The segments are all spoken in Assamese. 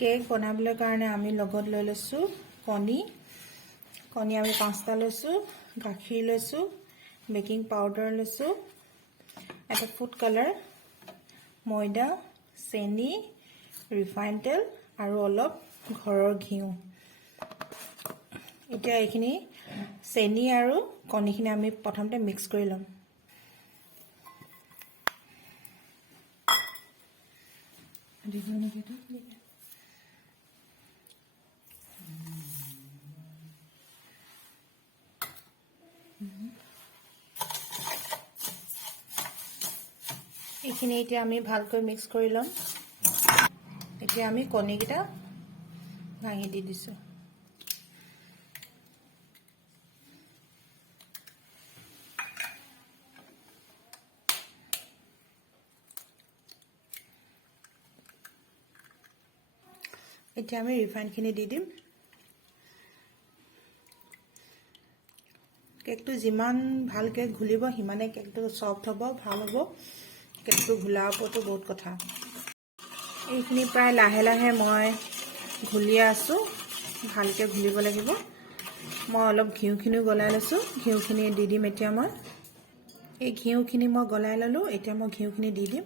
কেক বনাবলৈ কাৰণে আমি লগত লৈ লৈছোঁ কণী আমি 5টা লৈছোঁ, গাখীৰ লৈছোঁ, বেকিং পাউডাৰ লৈছোঁ, এটা ফুড কালাৰ, ময়দা, চেনি, ৰিফাইন তেল আৰু অলপ ঘৰৰ ঘিউ। এতিয়া এইখিনি চেনি আৰু কণীখিনি আমি প্ৰথমতে মিক্স কৰি ল'ম। এইখিনি এতিয়া আমি ভালকৈ মিক্স কৰি ল'ম। এতিয়া আমি কণীকেইটা ভাঙি দি দিছোঁ। এতিয়া আমি ৰিফাইনখিনি দি দিম। কেকটো যিমান ভালকৈ ঘুলিব সিমানে কেকটো সফ্ট হ'ব, ভাল হ'ব। কেকটো ঘোলাৰ ওপৰতো বহুত কথা। এইখিনি প্ৰায় লাহে লাহে মই ঘুলিয়ে আছোঁ, ভালকৈ ঘুলিব লাগিব। মই অলপ ঘিউখিনিও গলাই লৈছোঁ, ঘিউখিনি দি দিম এতিয়া মই। এই ঘিউখিনি মই গলাই ল'লোঁ, এতিয়া মই ঘিউখিনি দি দিম।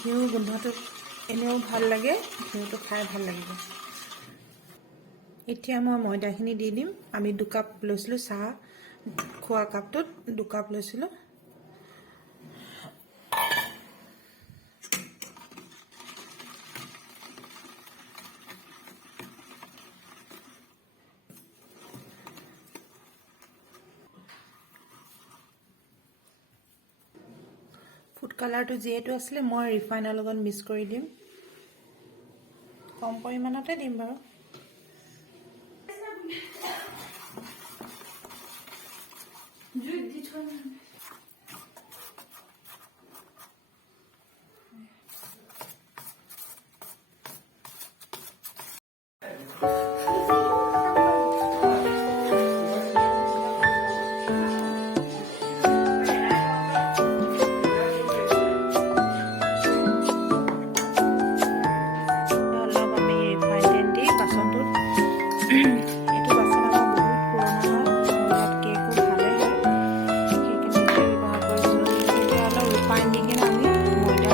ঘিউ গোন্ধটো এনেও ভাল লাগে, ঘিউটো খাই ভাল লাগিব। এতিয়া মই ময়দাখিনি দি দিম। আমি 2 কাপ লৈছিলোঁ, চাহ খোৱা কাপটোত 2 কাপ লৈছিলোঁ। ফুড কালাৰটো যিহেতু আছিলে মই ৰিফাইনৰ লগত মিক্স কৰি দিম। কম পৰিমাণতে দিম বাৰু। এইটো বাচন আমাৰ বহুত পুৰণা হয়, ইয়াত কেকো ভালে হয়, সেইখিনি ব্যৱহাৰ কৰিছোঁ। এতিয়া অলপ ৰিফাইন দি কিনে আমি ময়দা